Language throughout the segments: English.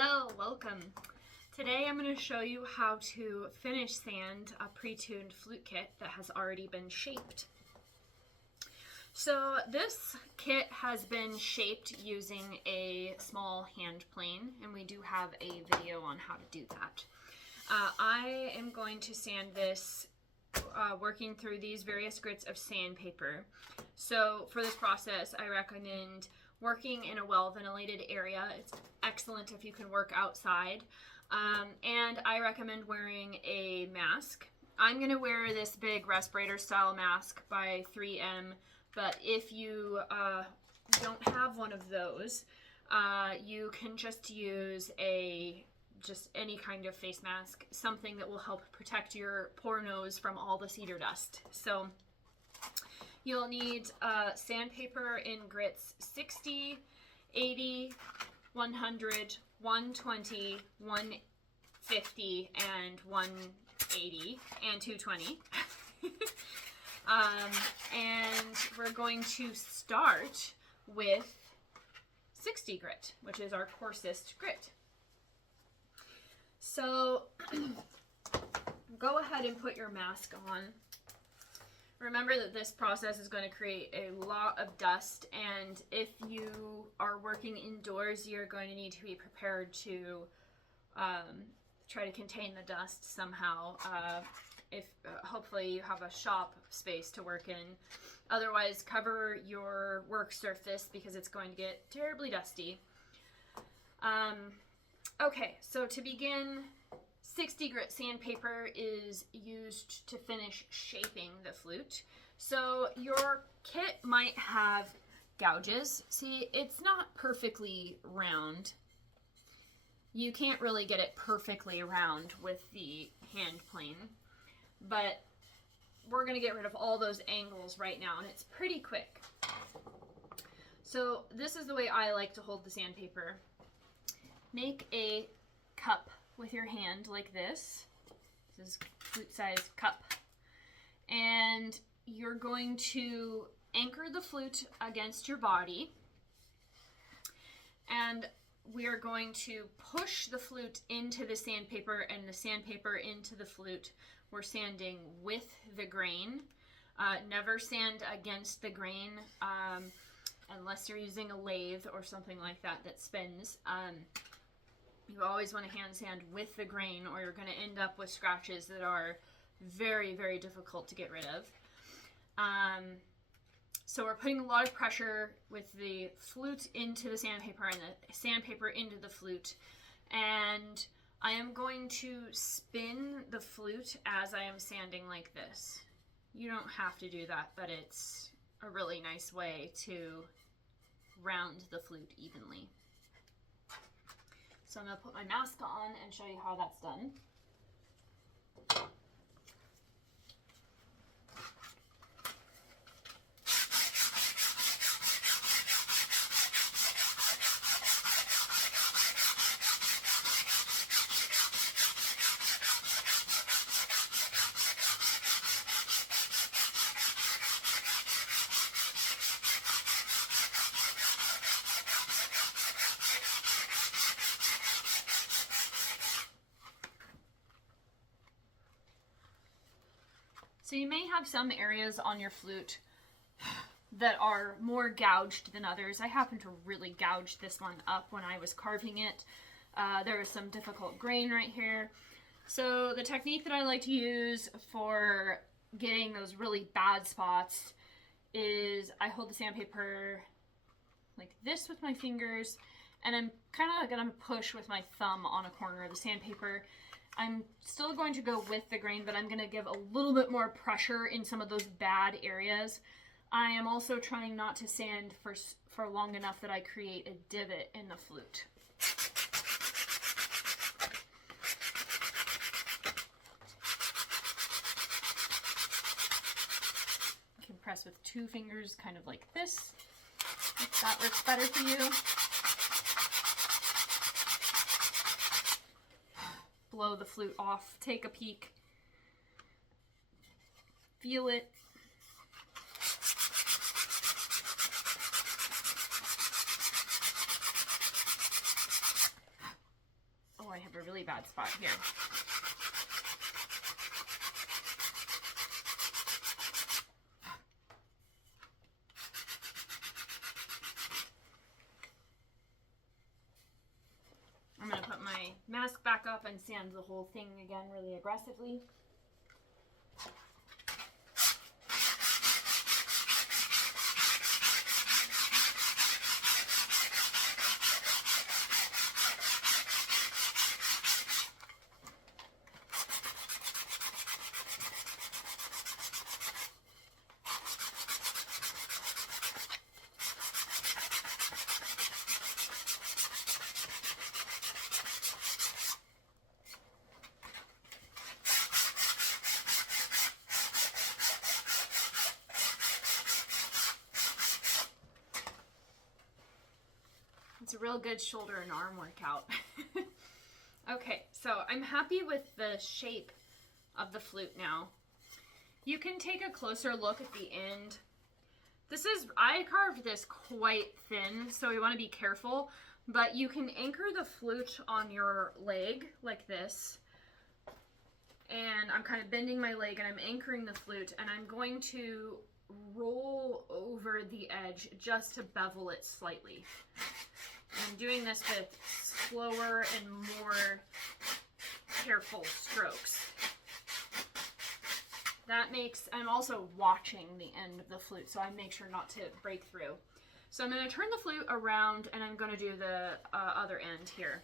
Hello, welcome. Today I'm going to show you how to finish sand a pre-tuned flute kit that has already been shaped. So this kit has been shaped using a small hand plane, and we do have a video on how to do that. I am going to sand this working through these various grits of sandpaper. So for this process, I recommend working in a well-ventilated area. It's excellent if you can work outside. And I recommend wearing a mask. I'm going to wear this big respirator style mask by 3M, but if you don't have one of those, you can just use just any kind of face mask, something that will help protect your poor nose from all the cedar dust. So you'll need sandpaper in grits 60, 80, 100, 120, 150, and 180, and 220. And we're going to start with 60 grit, which is our coarsest grit. So go ahead and put your mask on. Remember that this process is going to create a lot of dust, and if you are working indoors, you're going to need to be prepared to try to contain the dust somehow. Hopefully you have a shop space to work in. Otherwise, cover your work surface because it's going to get terribly dusty. Okay, so to begin, 60 grit sandpaper is used to finish shaping the flute. So your kit might have gouges. See, it's not perfectly round. You can't really get it perfectly round with the hand plane, but we're going to get rid of all those angles right now, and it's pretty quick. So this is the way I like to hold the sandpaper. Make a cup with your hand like this. This is flute size cup. And you're going to anchor the flute against your body. And we are going to push the flute into the sandpaper and the sandpaper into the flute. We're sanding with the grain. Never sand against the grain unless you're using a lathe or something like that that spins. You always want to hand sand with the grain, or you're going to end up with scratches that are very, very difficult to get rid of. So we're putting a lot of pressure with the flute into the sandpaper and the sandpaper into the flute. And I am going to spin the flute as I am sanding like this. You don't have to do that, but it's a really nice way to round the flute evenly. So I'm going to put my mask on and show you how that's done. So you may have some areas on your flute that are more gouged than others. I happened to really gouge this one up when I was carving it. There was some difficult grain right here. So the technique that I like to use for getting those really bad spots is I hold the sandpaper like this with my fingers, and I'm kind of going to push with my thumb on a corner of the sandpaper. I'm still going to go with the grain, but I'm going to give a little bit more pressure in some of those bad areas. I am also trying not to sand for long enough that I create a divot in the flute. You can press with two fingers, kind of like this, if that works better for you. Blow the flute off, take a peek, feel it. really bad spot here. I'm going to put my mask back up and sand the whole thing again really aggressively. It's a real good shoulder and arm workout. Okay, so I'm happy with the shape of the flute now. You can take a closer look at the end. I carved this quite thin, so we want to be careful, but you can anchor the flute on your leg like this. And I'm kind of bending my leg and I'm anchoring the flute, and I'm going to roll over the edge just to bevel it slightly. I'm doing this with slower and more careful strokes. I'm also watching the end of the flute, so I make sure not to break through. So I'm going to turn the flute around and I'm going to do the other end here.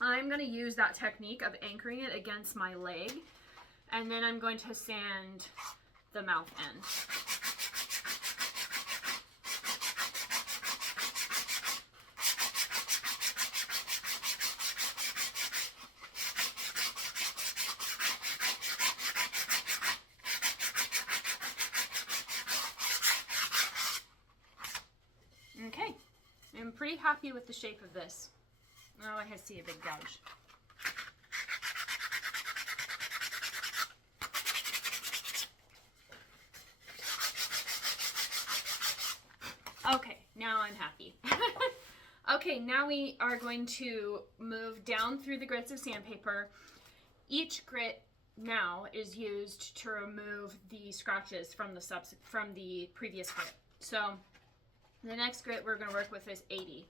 I'm going to use that technique of anchoring it against my leg, and then I'm going to sand the mouth end. Okay, I'm pretty happy with the shape of this. Oh, I see a big gouge. Okay, now I'm happy. Okay, now we are going to move down through the grits of sandpaper. Each grit now is used to remove the scratches from the previous grit. So the next grit we're going to work with is 80.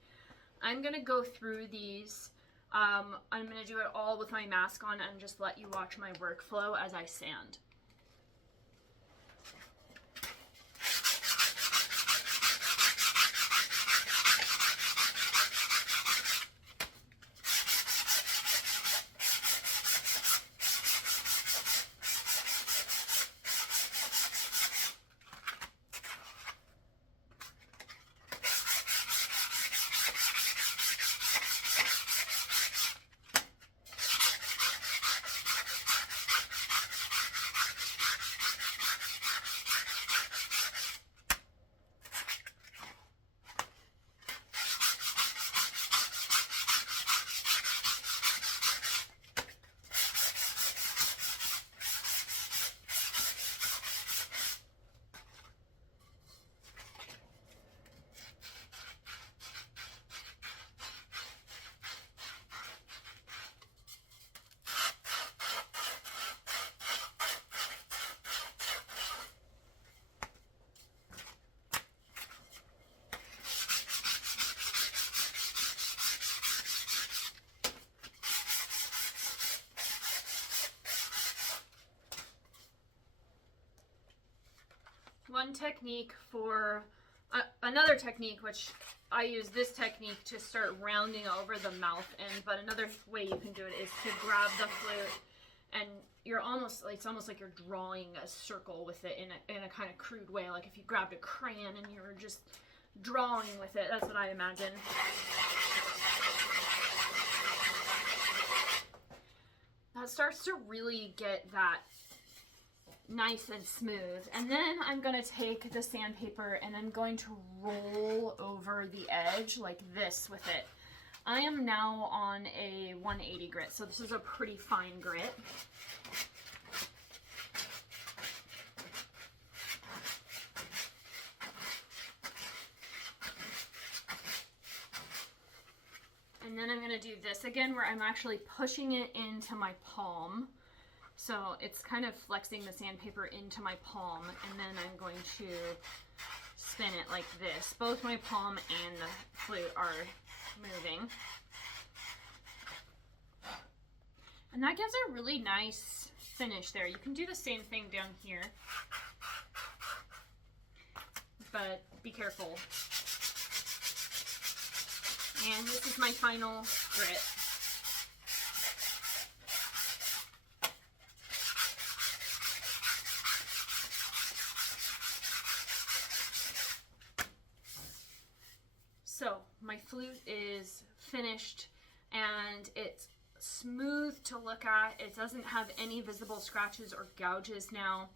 I'm going to go through these. I'm going to do it all with my mask on and just let you watch my workflow as I sand. One technique for another technique, which I use this technique to start rounding over the mouth end, but another way you can do it is to grab the flute and it's almost like you're drawing a circle with it in a kind of crude way, like if you grabbed a crayon and you were just drawing with it. That's what I imagine. That starts to really get that nice and smooth. And then I'm going to take the sandpaper and I'm going to roll over the edge like this with it. I am now on a 180 grit, so this is a pretty fine grit. And And then I'm going to do this again where I'm actually pushing it into my palm. So it's kind of flexing the sandpaper into my palm, and then I'm going to spin it like this. Both my palm and the flute are moving. And that gives a really nice finish there. You can do the same thing down here, but be careful. And this is my final grit. So my flute is finished and it's smooth to look at. It doesn't have any visible scratches or gouges now.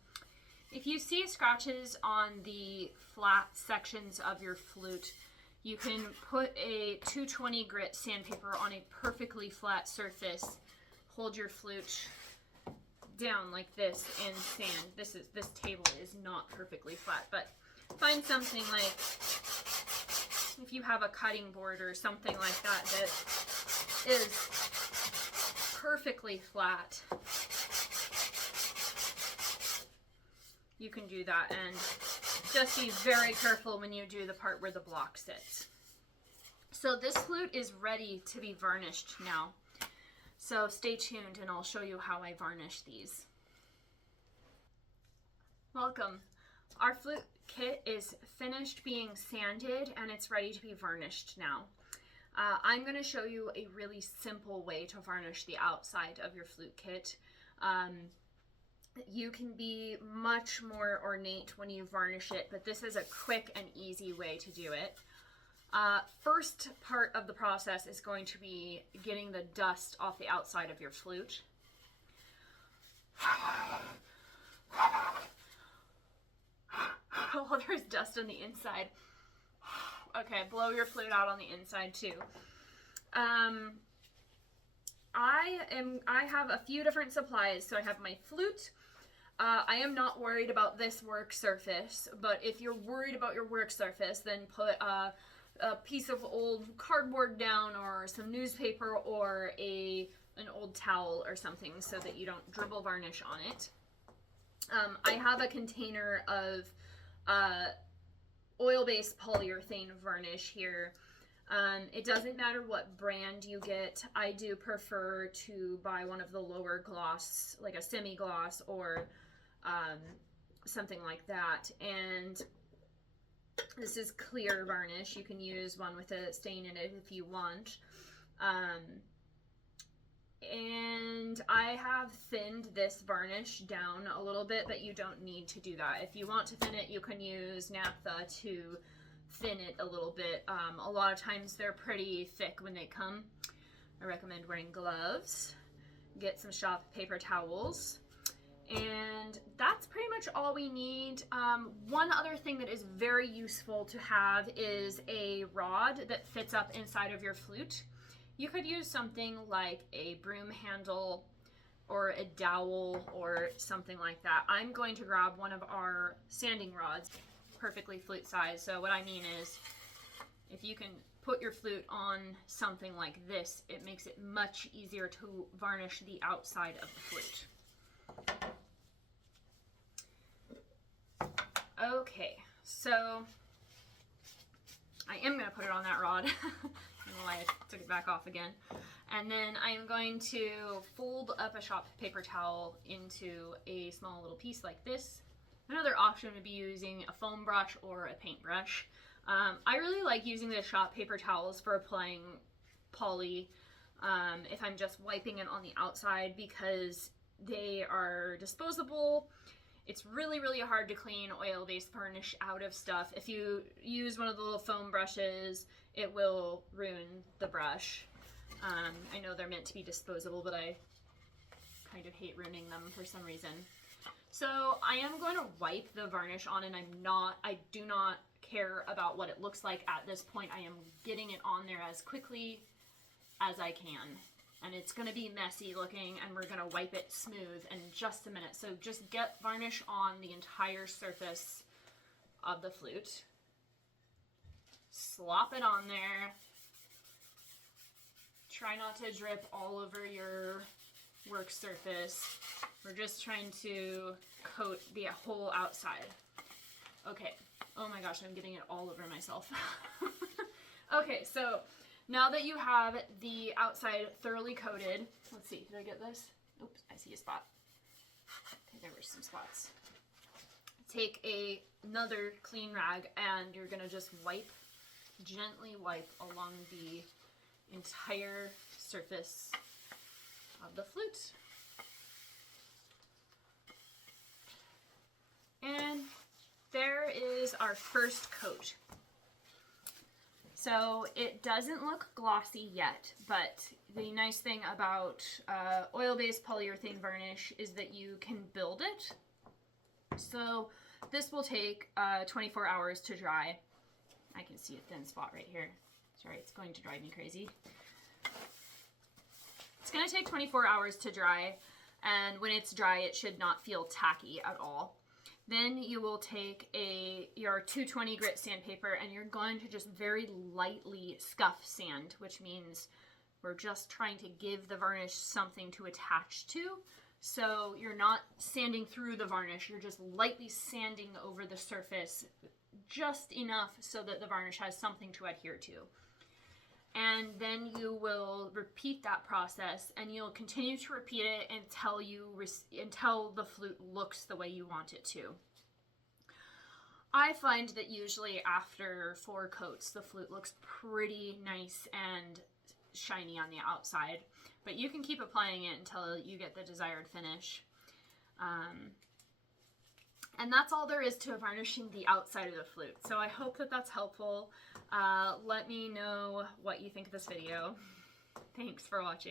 If you see scratches on the flat sections of your flute, you can put a 220 grit sandpaper on a perfectly flat surface, hold your flute down like this and sand. This table is not perfectly flat, but find something like, if you have a cutting board or something like that that is perfectly flat, you can do that, and just be very careful when you do the part where the block sits. So this flute is ready to be varnished now. So stay tuned and I'll show you how I varnish these. Welcome. Our flute kit is finished being sanded and it's ready to be varnished now. I'm going to show you a really simple way to varnish the outside of your flute kit. You can be much more ornate when you varnish it, but this is a quick and easy way to do it. First part of the process is going to be getting the dust off the outside of your flute. Oh, there's dust on the inside. Okay, blow your flute out on the inside too. I have a few different supplies. So I have my flute. I am not worried about this work surface, but if you're worried about your work surface, then put a piece of old cardboard down, or some newspaper, or an old towel or something, so that you don't dribble varnish on it. I have a container of oil-based polyurethane varnish here. It doesn't matter what brand you get. I do prefer to buy one of the lower gloss, like a semi-gloss or something like that. And this is clear varnish. You can use one with a stain in it if you want. And I have thinned this varnish down a little bit, but you don't need to do that. If you want to thin it, you can use naphtha to thin it a little bit. A lot of times they're pretty thick when they come. I recommend wearing gloves. Get some shop paper towels. And that's pretty much all we need. One other thing that is very useful to have is a rod that fits up inside of your flute. You could use something like a broom handle or a dowel or something like that. I'm going to grab one of our sanding rods, perfectly flute size. So what I mean is, if you can put your flute on something like this, it makes it much easier to varnish the outside of the flute. Okay, so I am going to put it on that rod. I don't know why I took it back off again. And then I am going to fold up a shop paper towel into a small little piece like this. Another option would be using a foam brush or a paintbrush. I really like using the shop paper towels for applying poly if I'm just wiping it on the outside, because they are disposable. It's really, really hard to clean oil-based varnish out of stuff. If you use one of the little foam brushes, it will ruin the brush. I know they're meant to be disposable, but I kind of hate ruining them for some reason. So I am going to wipe the varnish on, and I do not care about what it looks like at this point. I am getting it on there as quickly as I can. And it's going to be messy looking, and we're going to wipe it smooth in just a minute. So just get varnish on the entire surface of the flute. Slop it on there. Try not to drip all over your work surface. We're just trying to coat the whole outside. Okay. Oh my gosh, I'm getting it all over myself. Okay, so now that you have the outside thoroughly coated, let's see, did I get this? Oops, I see a spot. Okay, there were some spots. Take another clean rag and you're gonna just gently wipe along the entire surface of the flute. And there is our first coat. So it doesn't look glossy yet, but the nice thing about oil-based polyurethane varnish is that you can build it. So this will take 24 hours to dry. I can see a thin spot right here. Sorry, it's going to drive me crazy. It's going to take 24 hours to dry, and when it's dry, it should not feel tacky at all. Then you will take your 220 grit sandpaper and you're going to just very lightly scuff sand, which means we're just trying to give the varnish something to attach to. So you're not sanding through the varnish, you're just lightly sanding over the surface just enough so that the varnish has something to adhere to. And then you will repeat that process, and you'll continue to repeat it until the flute looks the way you want it to. I find that usually after 4 coats, the flute looks pretty nice and shiny on the outside, but you can keep applying it until you get the desired finish. And that's all there is to varnishing the outside of the flute. So I hope that that's helpful. Let me know what you think of this video. Thanks for watching.